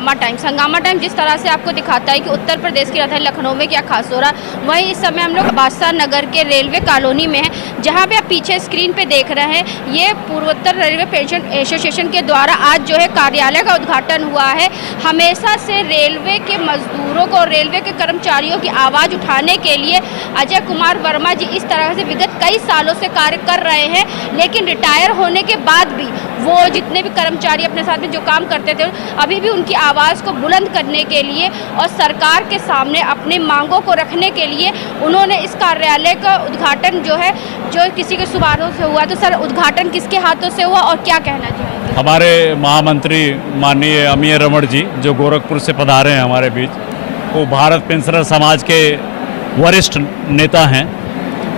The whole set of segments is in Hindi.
हंगामा टाइम जिस तरह से आपको दिखाता है कि उत्तर प्रदेश की राजधानी लखनऊ में क्या खास हो रहा है। वहीं इस समय हम लोग बादशाह नगर के रेलवे कॉलोनी में हैं, जहां पे आप पीछे स्क्रीन पे देख रहे हैं, ये पूर्वोत्तर रेलवे पेंशन एसोसिएशन के द्वारा आज जो है कार्यालय का उद्घाटन हुआ है। हमेशा से रेलवे के मजदूरों को, रेलवे के कर्मचारियों की आवाज़ उठाने के लिए अजय कुमार वर्मा जी इस तरह से विगत कई सालों से कार्य कर रहे हैं, लेकिन रिटायर होने के बाद भी वो जितने भी कर्मचारी अपने साथ में जो काम करते थे, अभी भी उनकी आवाज़ को बुलंद करने के लिए और सरकार के सामने अपनी मांगों को रखने के लिए उन्होंने इस कार्यालय का उद्घाटन जो है, जो किसी के शुभारंभ से हुआ। तो सर, उद्घाटन किसके हाथों से हुआ और क्या कहना चाहेंगे? हमारे महामंत्री माननीय अमीय रमण जी, जो गोरखपुर से पधारे हैं हमारे बीच, वो भारत पेंशनर समाज के वरिष्ठ नेता हैं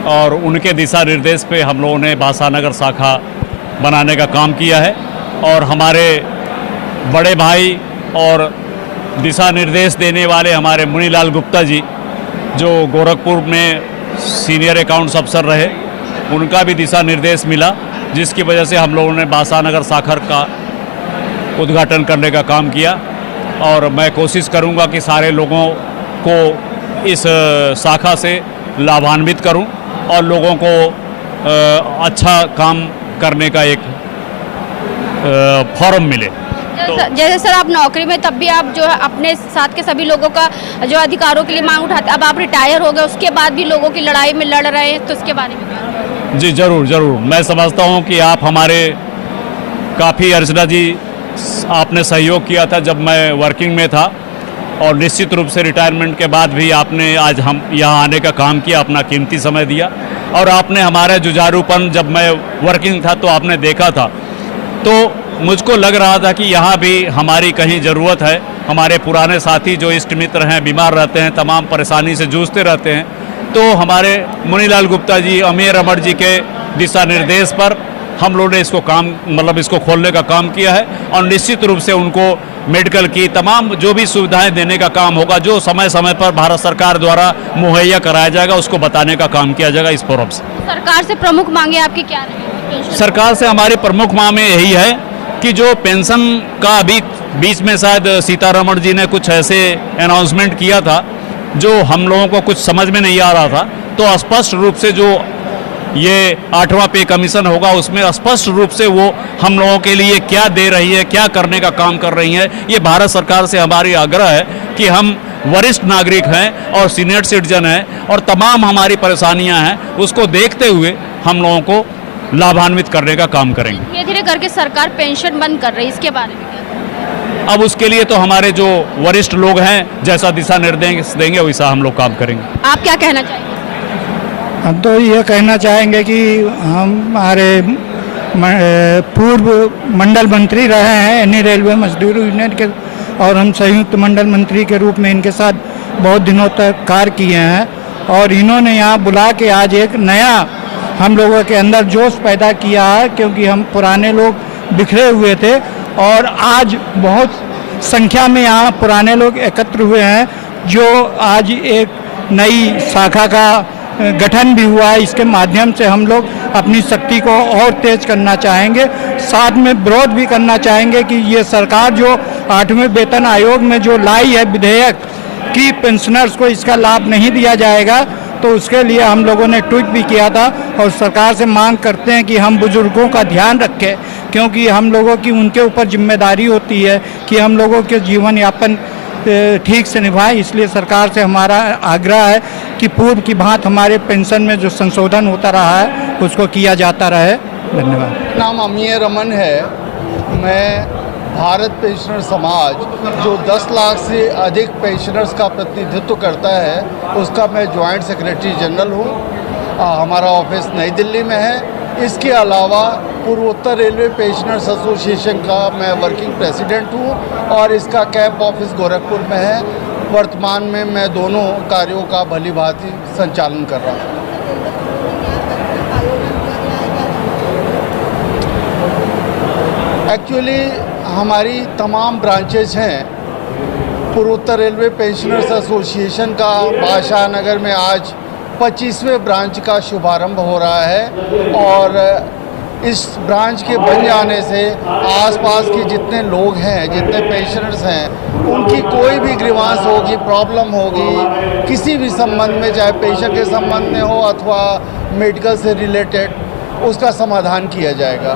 और उनके दिशा निर्देश पे हम लोगों ने बादशाह नगर शाखा बनाने का काम किया है। और हमारे बड़े भाई और दिशा निर्देश देने वाले हमारे मुनीलाल गुप्ता जी, जो गोरखपुर में सीनियर अकाउंट्स अफसर रहे, उनका भी दिशा निर्देश मिला, जिसकी वजह से हम लोगों ने बादशाह नगर शाखा का उद्घाटन करने का काम किया। और मैं कोशिश करूंगा कि सारे लोगों को इस शाखा से लाभान्वित करूं और लोगों को अच्छा काम करने का एक फॉरम मिले। जैसे सर, आप नौकरी में तब भी आप जो है अपने साथ के सभी लोगों का जो अधिकारों के लिए मांग उठाते, अब आप रिटायर हो गए, उसके बाद भी लोगों की लड़ाई में लड़ रहे हैं, तो इसके बारे में क्या? जी ज़रूर ज़रूर, मैं समझता हूं कि आप हमारे काफ़ी, अर्चना जी, आपने सहयोग किया था जब मैं वर्किंग में था, और निश्चित रूप से रिटायरमेंट के बाद भी आपने आज हम यहाँ आने का काम किया, अपना कीमती समय दिया। और आपने हमारा जुझारूपन, जब मैं वर्किंग था तो आपने देखा था, तो मुझको लग रहा था कि यहाँ भी हमारी कहीं ज़रूरत है। हमारे पुराने साथी जो इष्ट मित्र हैं, बीमार रहते हैं, तमाम परेशानी से जूझते रहते हैं, तो हमारे मुनीलाल गुप्ता जी, अमीय रमण जी के दिशा निर्देश पर हम लोगों ने इसको इसको खोलने का काम किया है। और निश्चित रूप से उनको मेडिकल की तमाम जो भी सुविधाएं देने का काम होगा, जो समय समय पर भारत सरकार द्वारा मुहैया कराया जाएगा, उसको बताने का काम किया जाएगा इस फोरम से। सरकार से प्रमुख मांगे आपकी क्या रहेगी? सरकार से हमारी प्रमुख मांग में यही है कि जो पेंशन का अभी बीच में शायद सीतारमण जी ने कुछ ऐसे अनाउंसमेंट किया था जो हम लोगों को कुछ समझ में नहीं आ रहा था, तो स्पष्ट रूप से जो ये 8वां पे कमीशन होगा, उसमें स्पष्ट रूप से वो हम लोगों के लिए क्या दे रही है, क्या करने का काम कर रही है। ये भारत सरकार से हमारी आग्रह है कि हम वरिष्ठ नागरिक हैं और सीनियर सिटीजन हैं और तमाम हमारी परेशानियां हैं, उसको देखते हुए हम लोगों को लाभान्वित करने का काम करेंगे। धीरे धीरे करके सरकार पेंशन बंद कर रही है, इसके बारे में क्या? अब उसके लिए तो हमारे जो वरिष्ठ लोग हैं जैसा दिशा निर्देश देंगे वैसा हम लोग काम करेंगे। आप क्या कहना चाहेंगे? हम तो ये कहना चाहेंगे कि हमारे पूर्व मंडल मंत्री रहे हैं यानी रेलवे मजदूर यूनियन के, और हम संयुक्त मंडल मंत्री के रूप में इनके साथ बहुत दिनों तक कार्य किए हैं। और इन्होंने यहाँ बुला के आज एक नया हम लोगों के अंदर जोश पैदा किया है, क्योंकि हम पुराने लोग बिखरे हुए थे और आज बहुत संख्या में यहाँ पुराने लोग एकत्र हुए हैं, जो आज एक नई शाखा का गठन भी हुआ है। इसके माध्यम से हम लोग अपनी शक्ति को और तेज करना चाहेंगे, साथ में विरोध भी करना चाहेंगे कि ये सरकार जो 8वें वेतन आयोग में जो लाई है विधेयक कि पेंशनर्स को इसका लाभ नहीं दिया जाएगा, तो उसके लिए हम लोगों ने ट्वीट भी किया था और सरकार से मांग करते हैं कि हम बुजुर्गों का ध्यान रखें, क्योंकि हम लोगों की उनके ऊपर जिम्मेदारी होती है कि हम लोगों के जीवन यापन ठीक से निभाएं। इसलिए सरकार से हमारा आग्रह है कि पूर्व की भांति हमारे पेंशन में जो संशोधन होता रहा है उसको किया जाता रहे। धन्यवाद। नाम अमीय रमन है। मैं भारत पेंशनर समाज जो 10 लाख से अधिक पेंशनर्स का प्रतिनिधित्व करता है, उसका मैं जॉइंट सेक्रेटरी जनरल हूँ। हमारा ऑफिस नई दिल्ली में है। इसके अलावा पूर्वोत्तर रेलवे पेंशनर्स एसोसिएशन का मैं वर्किंग प्रेसिडेंट हूँ और इसका कैंप ऑफिस गोरखपुर में है। वर्तमान में मैं दोनों कार्यों का भली भांति संचालन कर रहा हूँ। एक्चुअली हमारी तमाम ब्रांचेज हैं। पूर्वोत्तर रेलवे पेंशनर्स एसोसिएशन का बादशाह नगर में आज 25वें ब्रांच का शुभारंभ हो रहा है और इस ब्रांच के बन जाने से आसपास के जितने लोग हैं, जितने पेशेंट्स हैं, उनकी कोई भी ग्रीवांस होगी, प्रॉब्लम होगी, किसी भी संबंध में, चाहे पेशेंट के संबंध में हो अथवा मेडिकल से रिलेटेड, उसका समाधान किया जाएगा।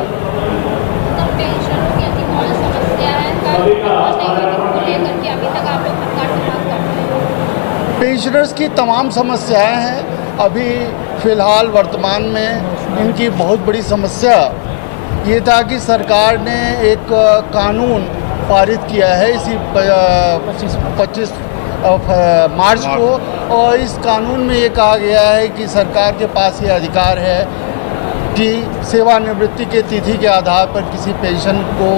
पेंशनर्स की तमाम समस्याएं हैं। अभी फ़िलहाल वर्तमान में इनकी बहुत बड़ी समस्या ये था कि सरकार ने एक कानून पारित किया है इसी 25 मार्च को, और इस कानून में ये कहा गया है कि सरकार के पास ये अधिकार है कि सेवानिवृत्ति के तिथि के आधार पर किसी पेंशन को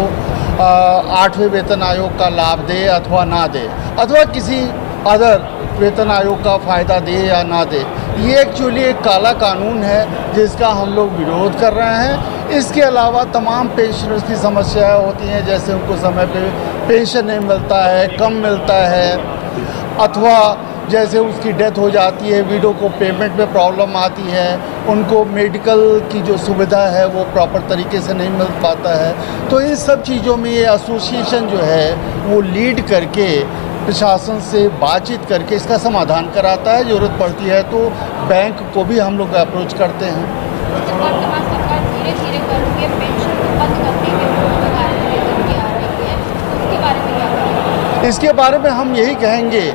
8वें वेतन आयोग का लाभ दे अथवा ना दे, अथवा किसी अदर वेतन आयोग का फ़ायदा दे या ना दे। ये एक्चुअली एक काला कानून है जिसका हम लोग विरोध कर रहे हैं। इसके अलावा तमाम पेंशनर्स की समस्याएं होती हैं, जैसे उनको समय पे पेंशन नहीं मिलता है, कम मिलता है, अथवा जैसे उसकी डेथ हो जाती है, विडो को पेमेंट में प्रॉब्लम आती है, उनको मेडिकल की जो सुविधा है वो प्रॉपर तरीके से नहीं मिल पाता है। तो इन सब चीज़ों में ये एसोसिएशन जो है वो लीड करके प्रशासन से बातचीत करके इसका समाधान कराता है। ज़रूरत पड़ती है तो बैंक को भी हम लोग अप्रोच करते हैं। सरकार धीरे-धीरे करके पेंशन को बंद करने के लेकर के आ रही है, तो उसके बारे में क्या कहेंगे? इसके बारे में हम यही कहेंगे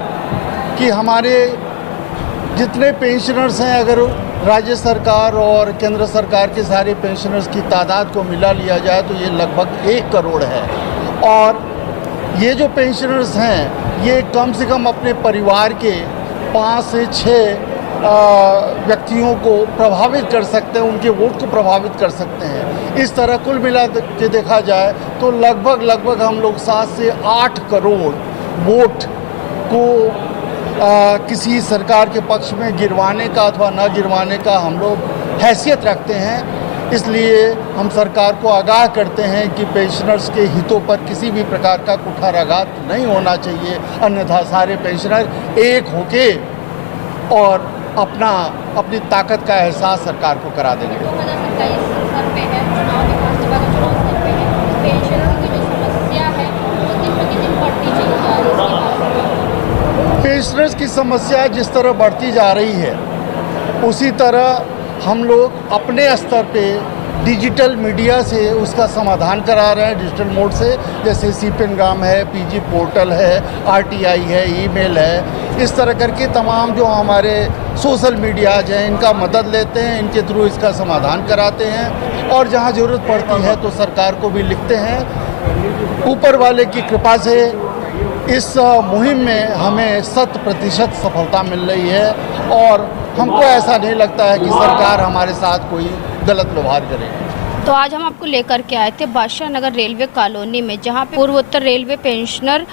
कि हमारे जितने पेंशनर्स हैं, अगर राज्य सरकार और केंद्र सरकार के सारे पेंशनर्स की तादाद को मिला लिया जाए तो ये लगभग 1 करोड़ है। और ये जो पेंशनर्स हैं ये कम से कम अपने परिवार के 5 से 6 व्यक्तियों को प्रभावित कर सकते हैं, उनके वोट को प्रभावित कर सकते हैं। इस तरह कुल मिला के देखा जाए तो लगभग हम लोग 7 से 8 करोड़ वोट को किसी सरकार के पक्ष में गिरवाने का अथवा न गिरवाने का हम लोग हैसियत रखते हैं। इसलिए हम सरकार को आगाह करते हैं कि पेंशनर्स के हितों पर किसी भी प्रकार का कुठाराघात नहीं होना चाहिए, अन्यथा सारे पेंशनर एक होके और अपनी ताकत का एहसास सरकार को करा देंगे। 2027 सर पे है चुनाव, विधानसभा का चुनाव सर पे है, पेंशनरों की जो समस्या है वो दिन प्रतिदिन बढ़ती चली जा रही है। पेंशनर्स की समस्या जिस तरह बढ़ती जा रही है उसी तरह हम लोग अपने स्तर पे डिजिटल मीडिया से उसका समाधान करा रहे हैं, डिजिटल मोड से, जैसे CPENGRAM है, PG पोर्टल है, RTI है, ईमेल है। इस तरह करके तमाम जो हमारे सोशल मीडियाज हैं इनका मदद लेते हैं, इनके थ्रू इसका समाधान कराते हैं, और जहां ज़रूरत पड़ती है तो सरकार को भी लिखते हैं। ऊपर वाले की कृपा से इस मुहिम में हमें 100% सफलता मिल रही है, और हमको ऐसा नहीं लगता है कि सरकार हमारे साथ कोई गलत व्यवहार करे। तो आज हम आपको लेकर के आए थे बादशाह नगर रेलवे कॉलोनी में, जहां पे पूर्वोत्तर रेलवे पेंशनर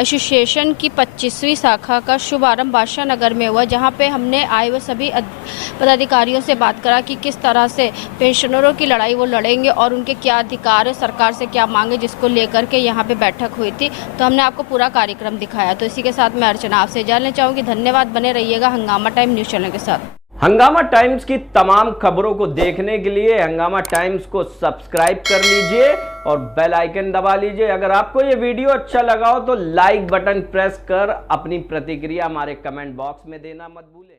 एसोसिएशन की 25वीं शाखा का शुभारंभ बादशाह नगर में हुआ, जहां पे हमने आए हुए सभी पदाधिकारियों से बात करा कि किस तरह से पेंशनरों की लड़ाई वो लड़ेंगे और उनके क्या अधिकार है, सरकार से क्या मांगे, जिसको लेकर के यहाँ पे बैठक हुई थी। तो हमने आपको पूरा कार्यक्रम दिखाया। तो इसी के साथ मैं अर्चना आपसे जानना चाहूँगी। धन्यवाद, बने रहिएगा हंगामा टाइम न्यूज़ चैनल के साथ। हंगामा टाइम्स की तमाम खबरों को देखने के लिए हंगामा टाइम्स को सब्सक्राइब कर लीजिए और बेल आइकन दबा लीजिए। अगर आपको ये वीडियो अच्छा लगा हो तो लाइक बटन प्रेस कर अपनी प्रतिक्रिया हमारे कमेंट बॉक्स में देना मत भूलें।